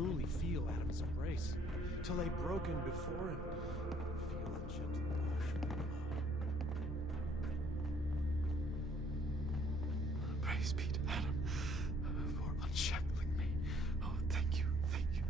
truly feel Adam's embrace, to lay broken before him, feel the gentle wash of the blood. Praise be to Adam for unshackling me. Oh, thank you, thank you.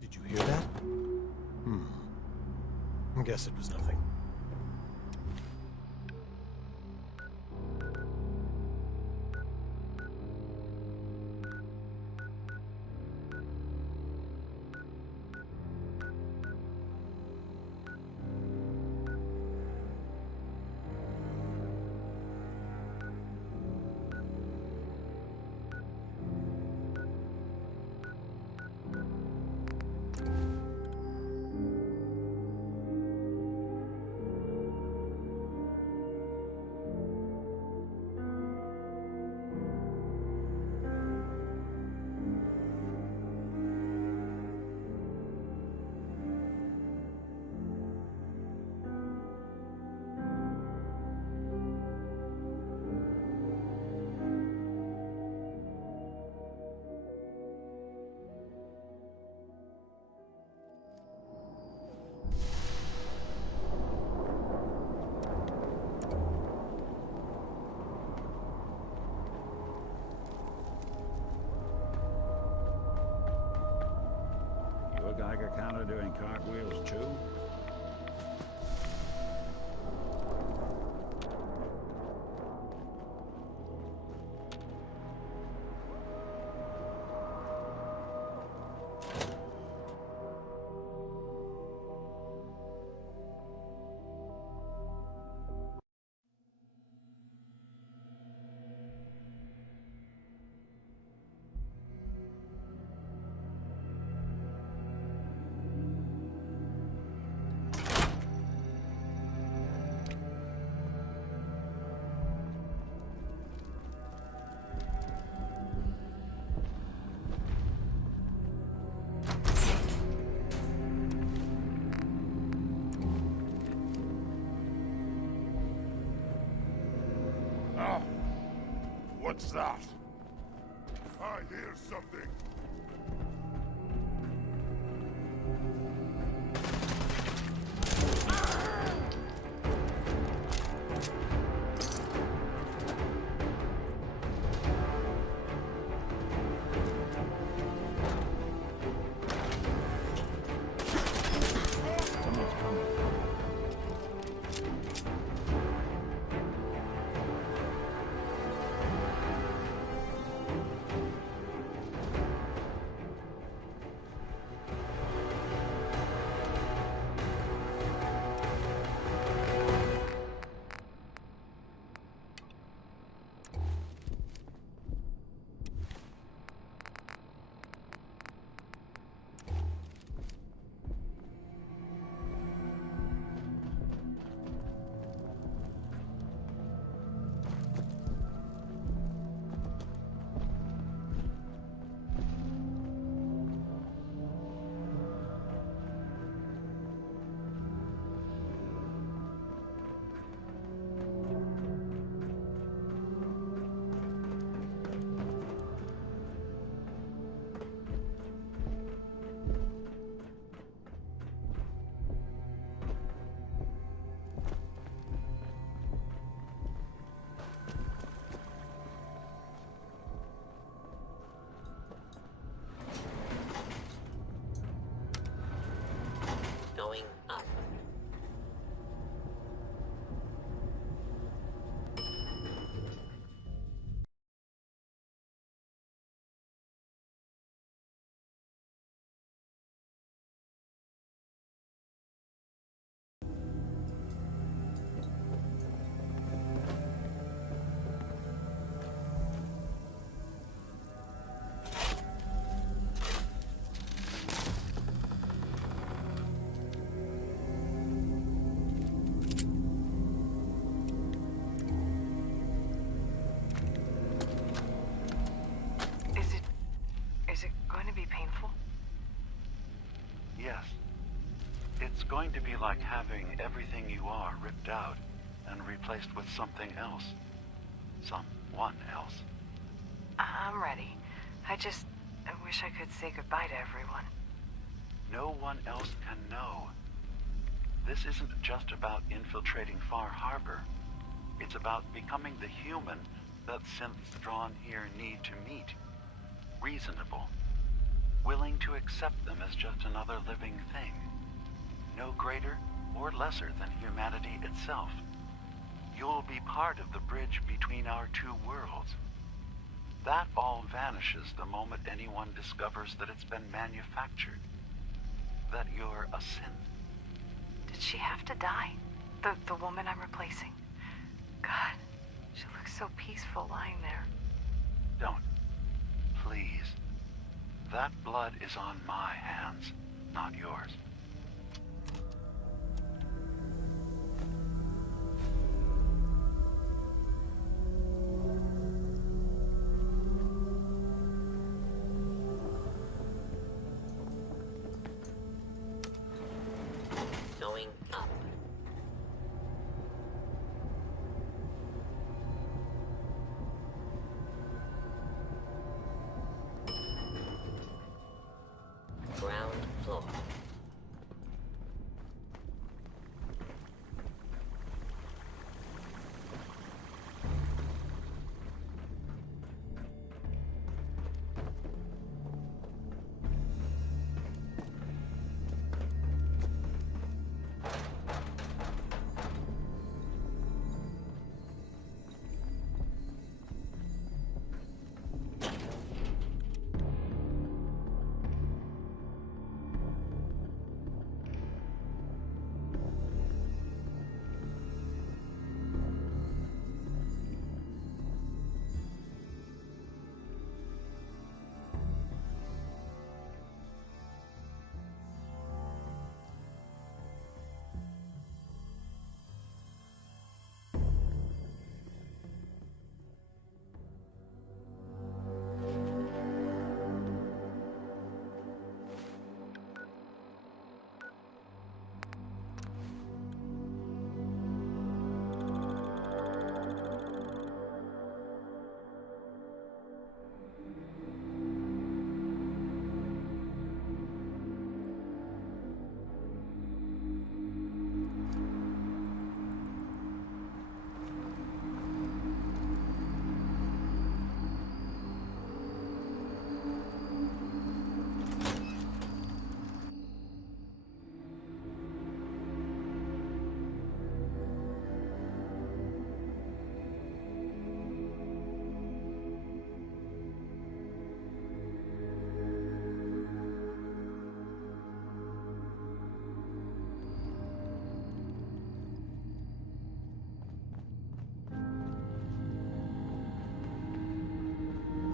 Did you hear that? I guess it was nothing. Your Geiger counter doing cartwheels too? What's that? I hear something. Someone's coming. going to be like having everything you are ripped out and replaced with something else. Someone else. I'm ready. I wish I could say goodbye to everyone. No one else can know. This isn't just about infiltrating Far Harbor. It's about becoming the human that synths drawn here need to meet. Reasonable. Willing to accept them as just another living thing. No greater or lesser than humanity itself. You'll be part of the bridge between our two worlds. That all vanishes the moment anyone discovers that it's been manufactured. That you're a synth. Did she have to die? The woman I'm replacing? God, she looks so peaceful lying there. Don't. Please. That blood is on my hands, not yours. Going up. Ground floor.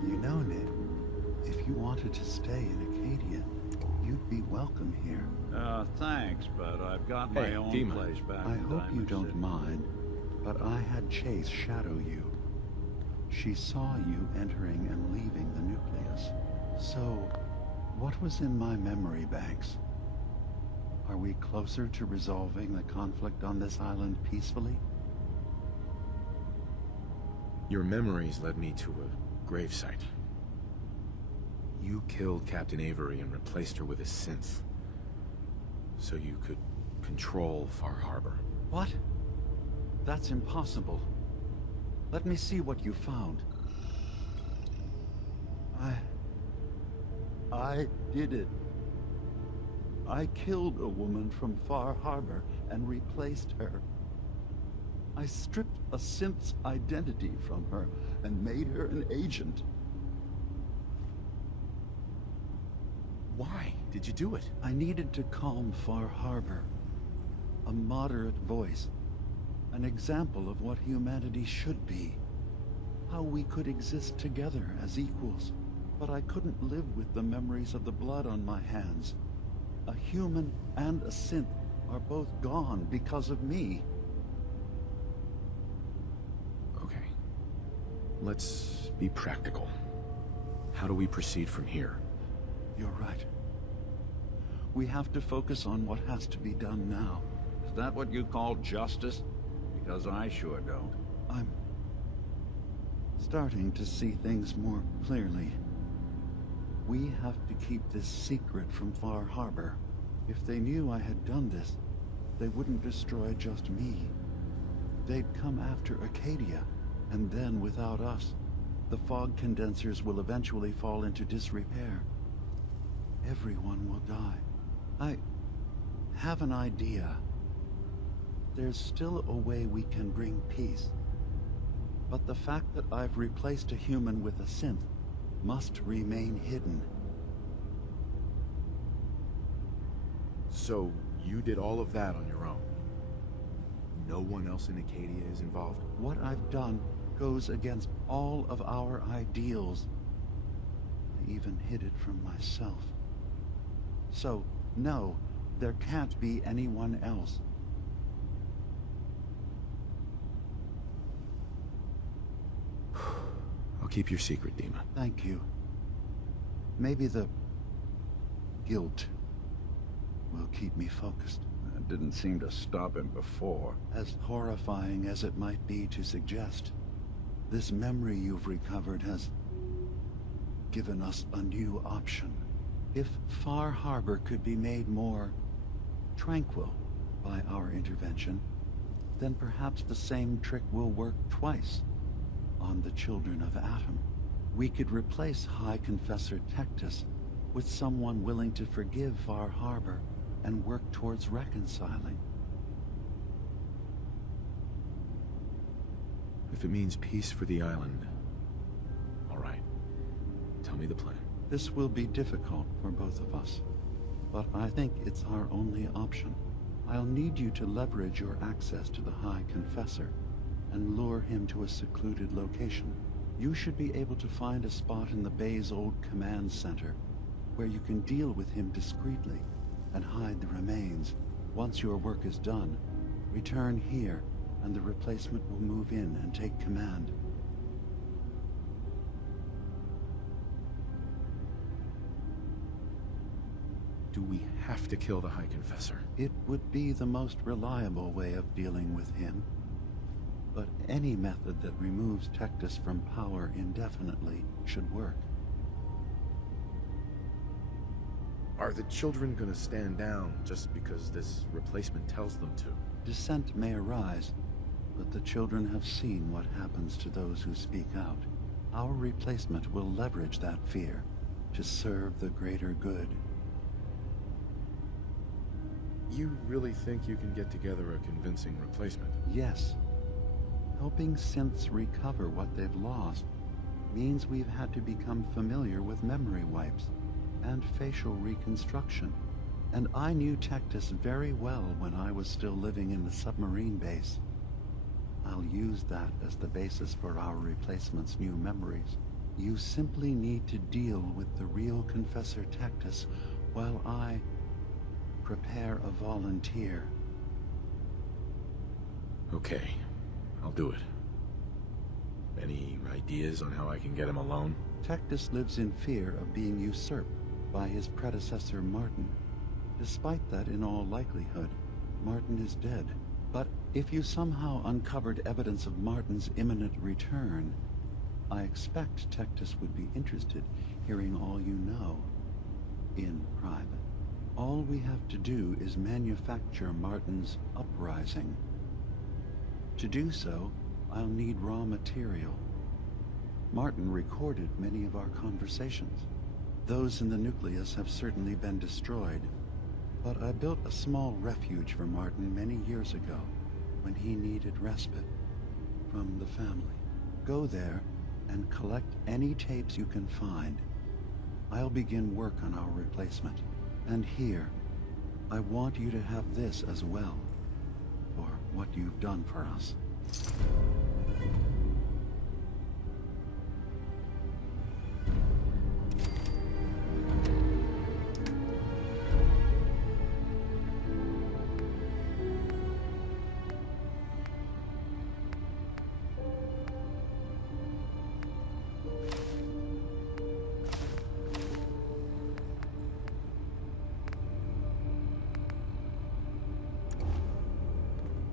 You know, Nick, if you wanted to stay in Acadia, you'd be welcome here. Thanks, but I've got my own Dima. place back I in hope you Diamond don't City. mind, but I had Chase shadow you. She saw you entering and leaving the nucleus. So, what was in my memory banks? Are we closer to resolving the conflict on this island peacefully? Your memories led me to a gravesite. You killed Captain Avery and replaced her with a synth. So you could control Far Harbor. What? That's impossible. Let me see what you found. I did it. I killed a woman from Far Harbor and replaced her. I stripped a synth's identity from her and made her an agent. Why did you do it? I needed to calm Far Harbor. A moderate voice. An example of what humanity should be. How we could exist together as equals. But I couldn't live with the memories of the blood on my hands. A human and a synth are both gone because of me. Okay. Let's be practical. How do we proceed from here? You're right. We have to focus on what has to be done now. Is that what you call justice? Because I sure don't. I'm starting to see things more clearly. We have to keep this secret from Far Harbor. If they knew I had done this, they wouldn't destroy just me. They'd come after Acadia, and then without us, the fog condensers will eventually fall into disrepair. Everyone will die. I have an idea. There's still a way we can bring peace. But the fact that I've replaced a human with a synth must remain hidden. So, you did all of that on your own? No one else in Acadia is involved? What I've done goes against all of our ideals. I even hid it from myself. So, no, there can't be anyone else. I'll keep your secret, Dima. Thank you. Maybe the guilt will keep me focused. That didn't seem to stop him before. As horrifying as it might be to suggest, this memory you've recovered has given us a new option. If Far Harbor could be made more tranquil by our intervention, then perhaps the same trick will work twice on the children of Atom. We could replace High Confessor Tectus with someone willing to forgive Far Harbor and work towards reconciling. If it means peace for the island, all right. Tell me the plan. This will be difficult for both of us, but I think it's our only option. I'll need you to leverage your access to the High Confessor and lure him to a secluded location. You should be able to find a spot in the Bay's old command center where you can deal with him discreetly and hide the remains. Once your work is done, return here and the replacement will move in and take command. Do we have to kill the High Confessor? It would be the most reliable way of dealing with him. But any method that removes Tectus from power indefinitely should work. Are the children gonna stand down just because this replacement tells them to? Dissent may arise, but the children have seen what happens to those who speak out. Our replacement will leverage that fear to serve the greater good. You really think you can get together a convincing replacement? Yes. Helping synths recover what they've lost means we've had to become familiar with memory wipes and facial reconstruction. And I knew Tectus very well when I was still living in the submarine base. I'll use that as the basis for our replacement's new memories. You simply need to deal with the real Confessor Tectus while I prepare a volunteer. Okay, I'll do it. Any ideas on how I can get him alone? Tectus lives in fear of being usurped by his predecessor Martin. Despite that, in all likelihood, Martin is dead. But if you somehow uncovered evidence of Martin's imminent return, I expect Tectus would be interested hearing all you know in private. All we have to do is manufacture Martin's uprising. To do so, I'll need raw material. Martin recorded many of our conversations. Those in the nucleus have certainly been destroyed, but I built a small refuge for Martin many years ago when he needed respite from the family. Go there and collect any tapes you can find. I'll begin work on our replacement. And here, I want you to have this as well, for what you've done for us.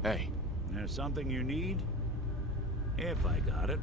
Hey, There's something you need? If I got it.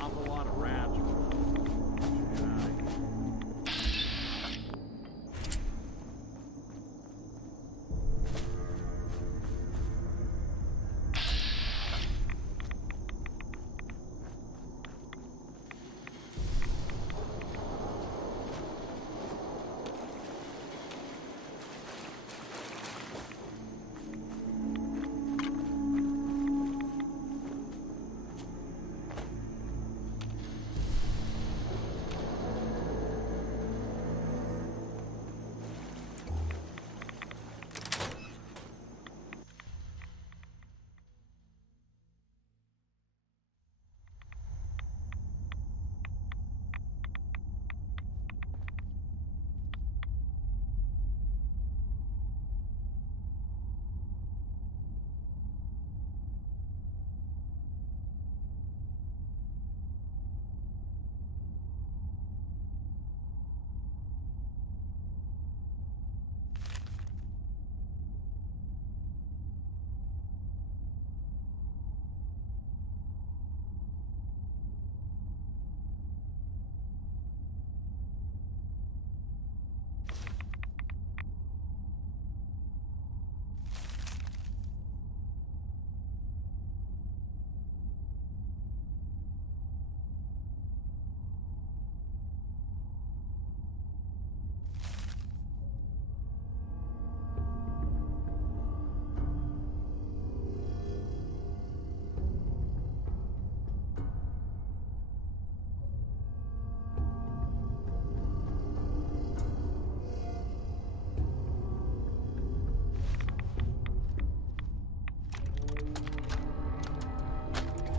Awful lot of rats.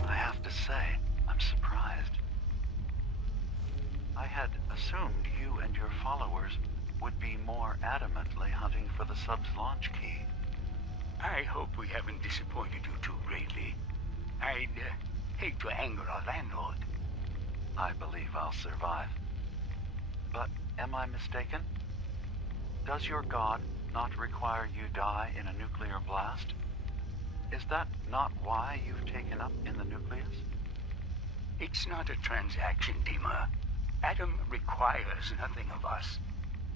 I have to say, I'm surprised. I had assumed you and your followers would be more adamantly hunting for the sub's launch key. I hope we haven't disappointed you too greatly. I'd hate to anger our landlord. I believe I'll survive. But am I mistaken? Does your god not require you die in a nuclear blast? Is that not why you've taken up in the nucleus? It's not a transaction, Dima. Adam requires nothing of us.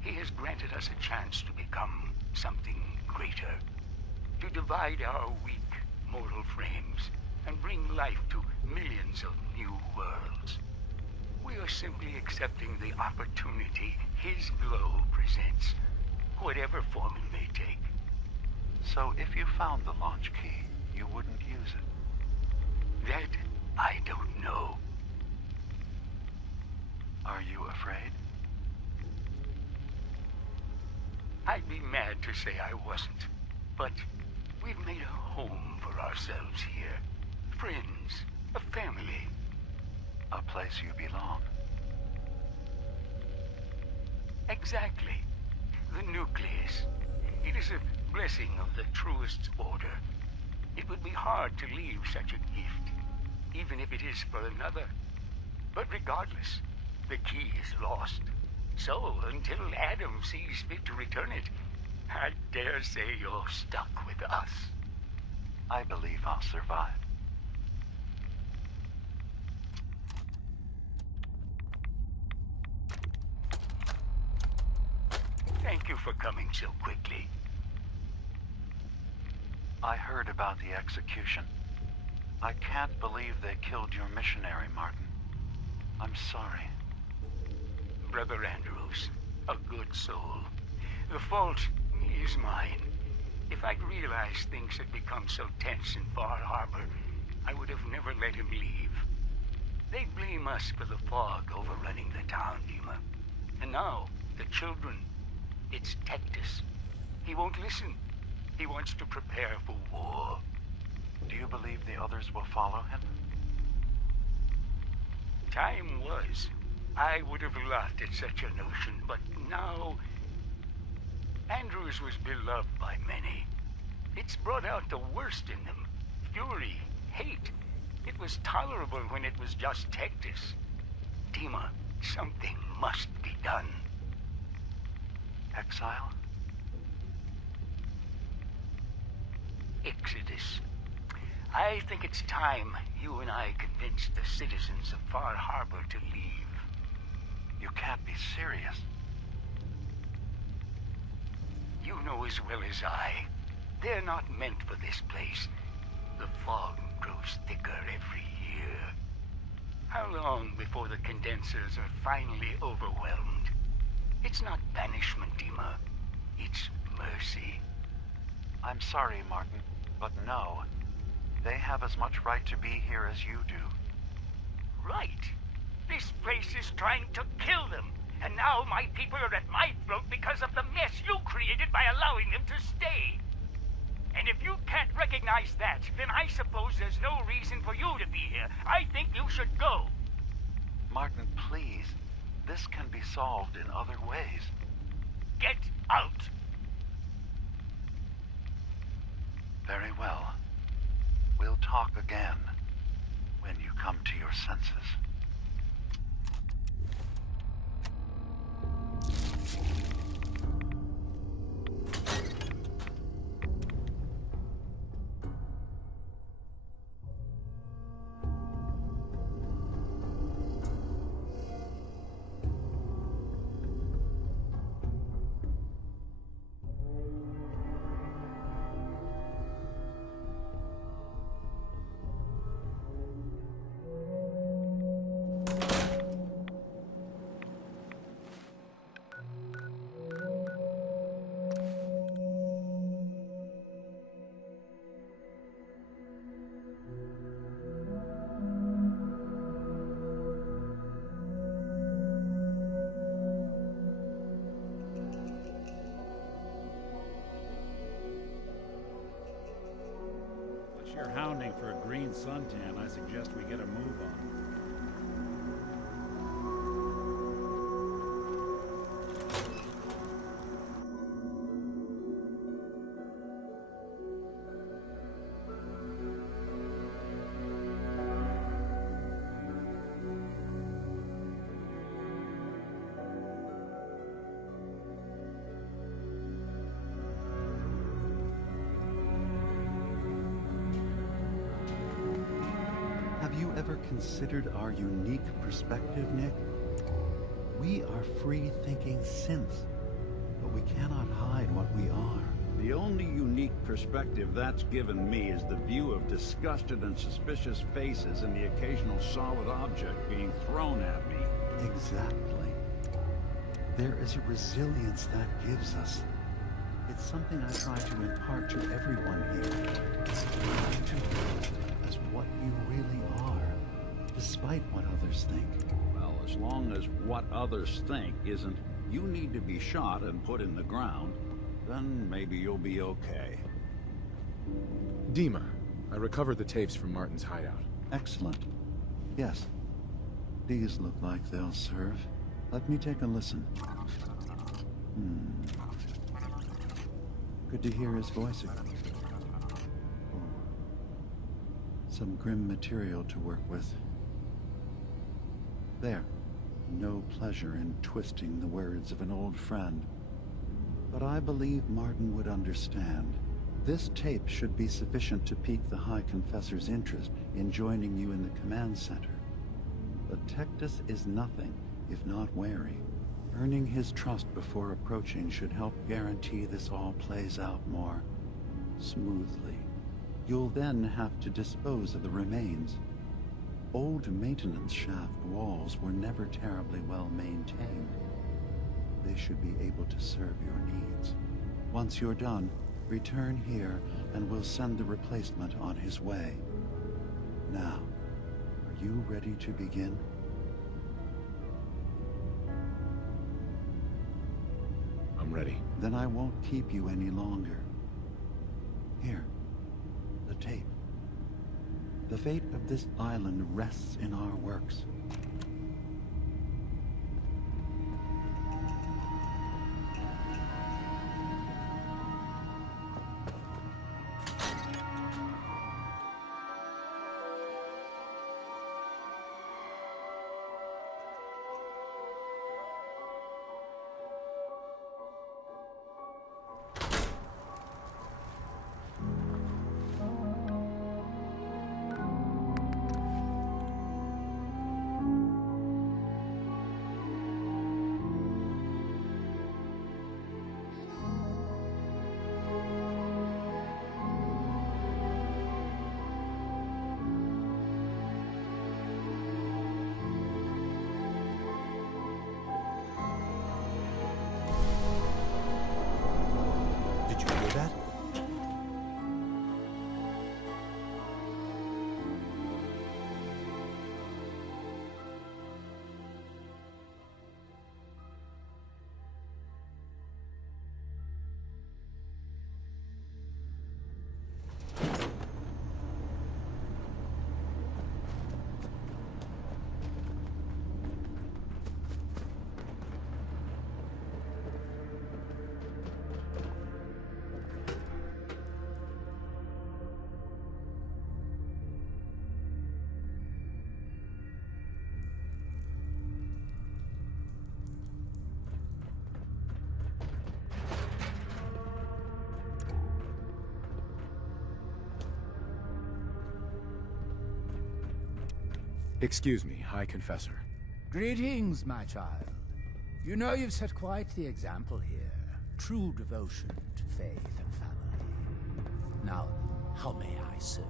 He has granted us a chance to become something greater. To divide our weak mortal frames and bring life to millions of new worlds. We are simply accepting the opportunity his glow presents, whatever form it may take. So if you found the launch key, you wouldn't use it? That I don't know. Are you afraid? I'd be mad to say I wasn't, but we've made a home for ourselves here. Friends, a family. A place you belong. Exactly. The nucleus. It is a blessing of the truest order. It would be hard to leave such a gift, even if it is for another. But regardless, the key is lost. So, until Adam sees fit to return it, I dare say you're stuck with us. I believe I'll survive. Thank you for coming so quickly. I heard about the execution. I can't believe they killed your missionary, Martin. I'm sorry. Brother Andrews, a good soul. The fault is mine. If I'd realized things had become so tense in Far Harbor, I would have never let him leave. They blame us for the fog overrunning the town, Dima. And now, the children. It's Tectus. He won't listen. He wants to prepare for war. Do you believe the others will follow him? Time was. I would have laughed at such a notion, but now... Andrews was beloved by many. It's brought out the worst in them. Fury, hate. It was tolerable when it was just Tectus. Dima, something must be done. Exile? Exodus. I think it's time you and I convinced the citizens of Far Harbor to leave. You can't be serious. You know as well as I, they're not meant for this place. The fog grows thicker every year. How long before the condensers are finally overwhelmed? It's not banishment, Dima. It's mercy. I'm sorry, Martin, but no. They have as much right to be here as you do. Right. This place is trying to kill them. And now my people are at my throat because of the mess you created by allowing them to stay. And if you can't recognize that, then I suppose there's no reason for you to be here. I think you should go. Martin, please. This can be solved in other ways. Get out! Very well. We'll talk again when you come to your senses. Unless you're hounding for a green suntan, I suggest we get a move on. Have you ever considered our unique perspective, Nick? We are free-thinking synths, but we cannot hide what we are. The only unique perspective that's given me is the view of disgusted and suspicious faces and the occasional solid object being thrown at me. Exactly. There is a resilience that gives us. It's something I try to impart to everyone here. To as what you really are, despite what others think. Well, as long as what others think isn't, you need to be shot and put in the ground, then maybe you'll be okay. Dima, I recovered the tapes from Martin's hideout. Excellent. Yes. These look like they'll serve. Let me take a listen. Good to hear his voice again. Oh. Some grim material to work with. There. No pleasure in twisting the words of an old friend. but I believe Martin would understand. This tape should be sufficient to pique the High Confessor's interest in joining you in the command center. But Tectus is nothing if not wary. Earning his trust before approaching should help guarantee this all plays out more smoothly. You'll then have to dispose of the remains. Old maintenance shaft walls were never terribly well maintained. They should be able to serve your needs. Once you're done, return here and we'll send the replacement on his way. Now, are you ready to begin? I'm ready. Then I won't keep you any longer. Here, the tape. The fate of this island rests in our works. Did you hear that? Excuse me, High Confessor. Greetings, my child. You know you've set quite the example here. True devotion to faith and family. Now, how may I serve?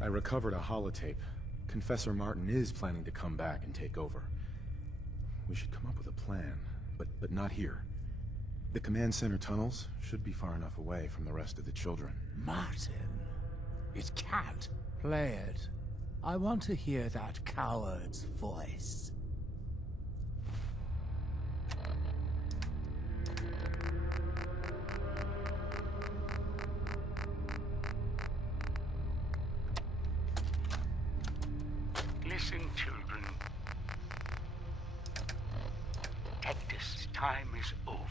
I recovered a holotape. Confessor Martin is planning to come back and take over. We should come up with a plan, but not here. The command center tunnels should be far enough away from the rest of the children. Martin, it can't. Play it. I want to hear that coward's voice. Listen, children. Tectus' time is over.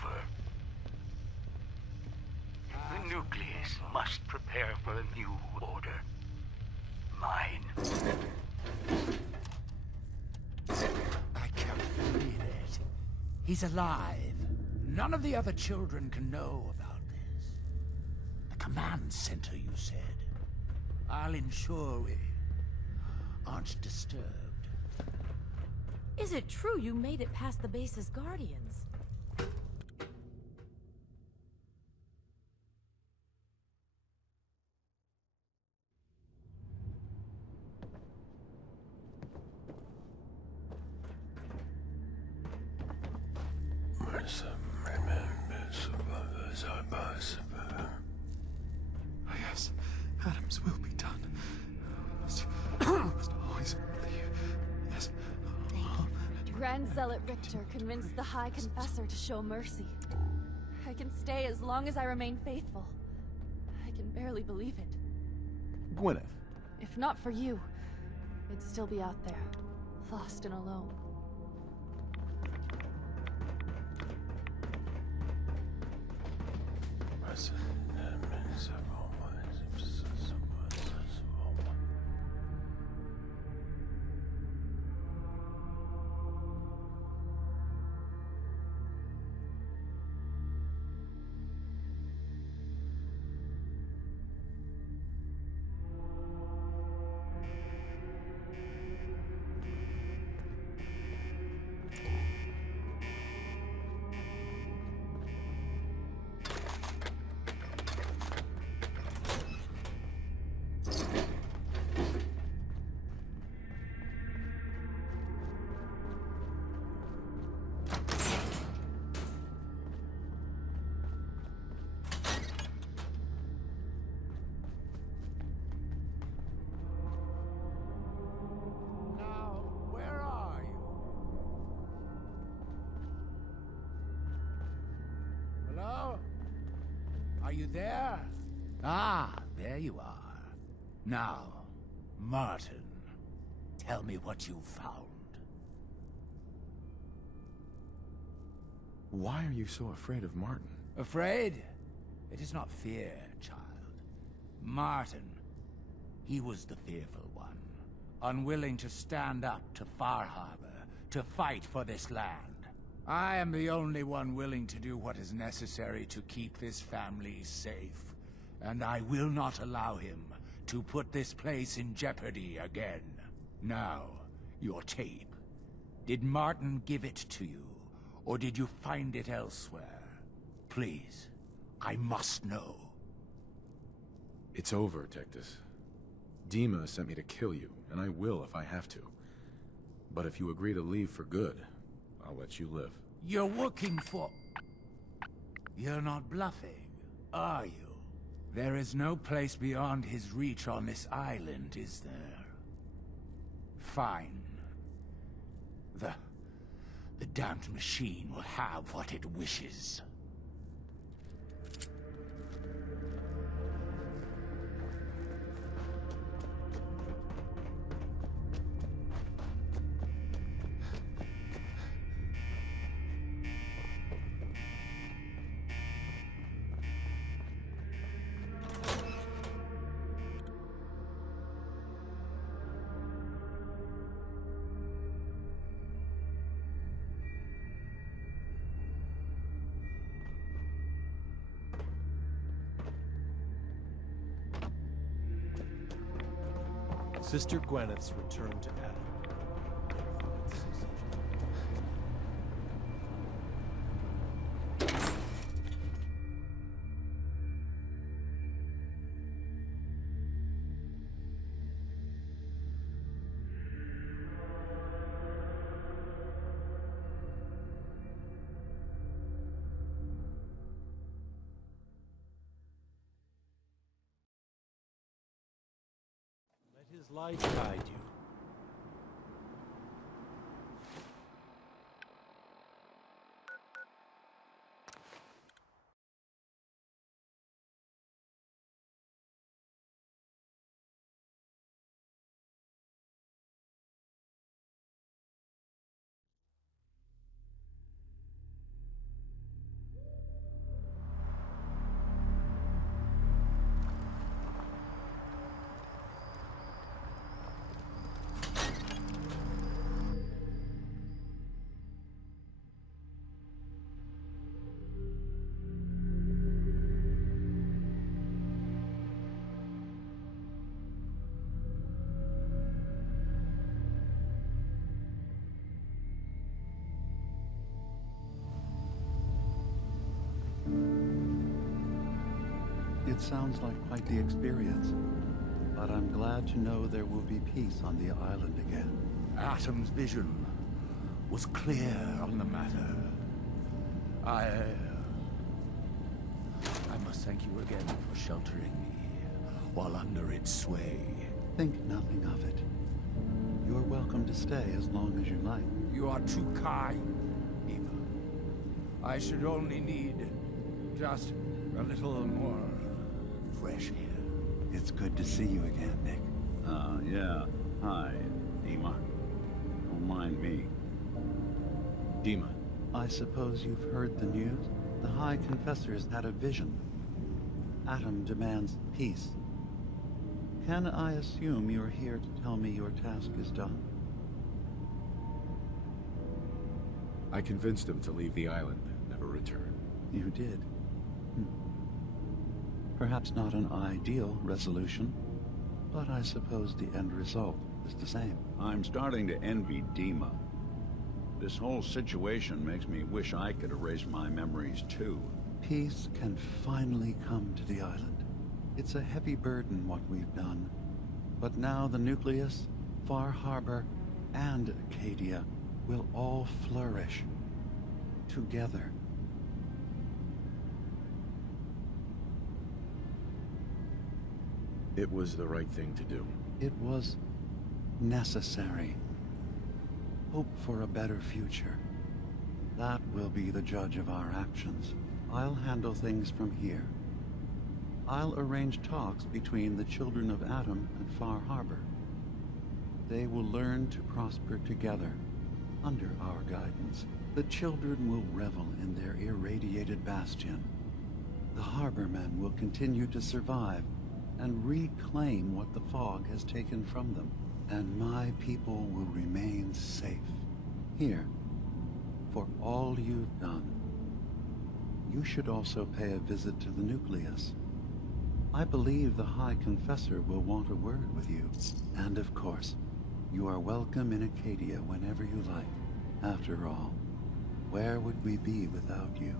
The nucleus must prepare for a new order. Mine. I can't believe it. He's alive. None of the other children can know about this. The command center, you said. I'll ensure we aren't disturbed. Is it true you made it past the base's guardians? Yes, Adams will be done. Must always believe. Yes. Grand Zealot Richter convinced the High Confessor to show mercy. I can stay as long as I remain faithful. I can barely believe it. Gwyneth. If not for you, I'd still be out there, lost and alone. there? Ah, there you are. Now, Martin, tell me what you found. Why are you so afraid of Martin? Afraid? It is not fear, child. Martin, he was the fearful one, unwilling to stand up to Far Harbor, to fight for this land. I am the only one willing to do what is necessary to keep this family safe, and I will not allow him to put this place in jeopardy again. Now, your tape. Did Martin give it to you, or did you find it elsewhere? Please, I must know. It's over, Tectus. Dima sent me to kill you, and I will if I have to. But if you agree to leave for good, I'll let you live. You're working for... You're not bluffing, are you? There is no place beyond his reach on this island, is there? Fine. The damned machine will have what it wishes. Sister Gwyneth's return to Adam. His light guide you. It sounds like quite the experience, but I'm glad to know there will be peace on the island again. Atom's vision was clear on the matter. I must thank you again for sheltering me while under its sway. Think nothing of it. You're welcome to stay as long as you like. You are too kind, Eva. I should only need just a little more fresh air. It's good to see you again, Nick. Yeah. Hi, Dima. Don't mind me. Dima. I suppose you've heard the news? The High Confessor's had a vision. Atom demands peace. Can I assume you're here to tell me your task is done? I convinced him to leave the island and never return. You did? Perhaps not an ideal resolution, but I suppose the end result is the same. I'm starting to envy Dima. This whole situation makes me wish I could erase my memories too. Peace can finally come to the island. It's a heavy burden what we've done. But now the Nucleus, Far Harbor, and Acadia will all flourish together. It was the right thing to do. It was necessary. Hope for a better future. That will be the judge of our actions. I'll handle things from here. I'll arrange talks between the children of Adam and Far Harbor. They will learn to prosper together under our guidance. The children will revel in their irradiated bastion. The Harbormen will continue to survive and reclaim what the fog has taken from them. And my people will remain safe here for all you've done. You should also pay a visit to the nucleus. I believe the High Confessor will want a word with you. And of course, you are welcome in Acadia whenever you like. After all, where would we be without you?